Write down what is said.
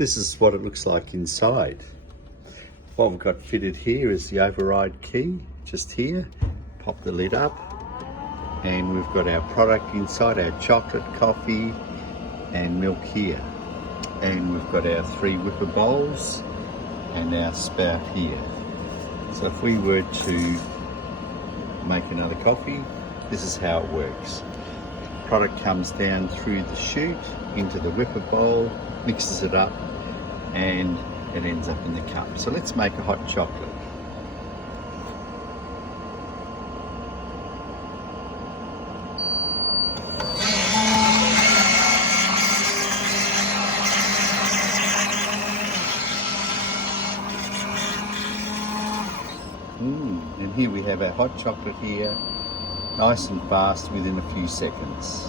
This is what it looks like inside. What we've got fitted here is the override key, just here. Pop the lid up, and we've got our product inside, our chocolate, coffee, and milk here. And we've got our 3 whipper bowls and our spout here. So if we were to make another coffee, this is how it works. Product comes down through the chute into the whipper bowl, mixes it up, and it ends up in the cup. So let's make a hot chocolate. And here we have our hot chocolate here, nice and fast within a few seconds.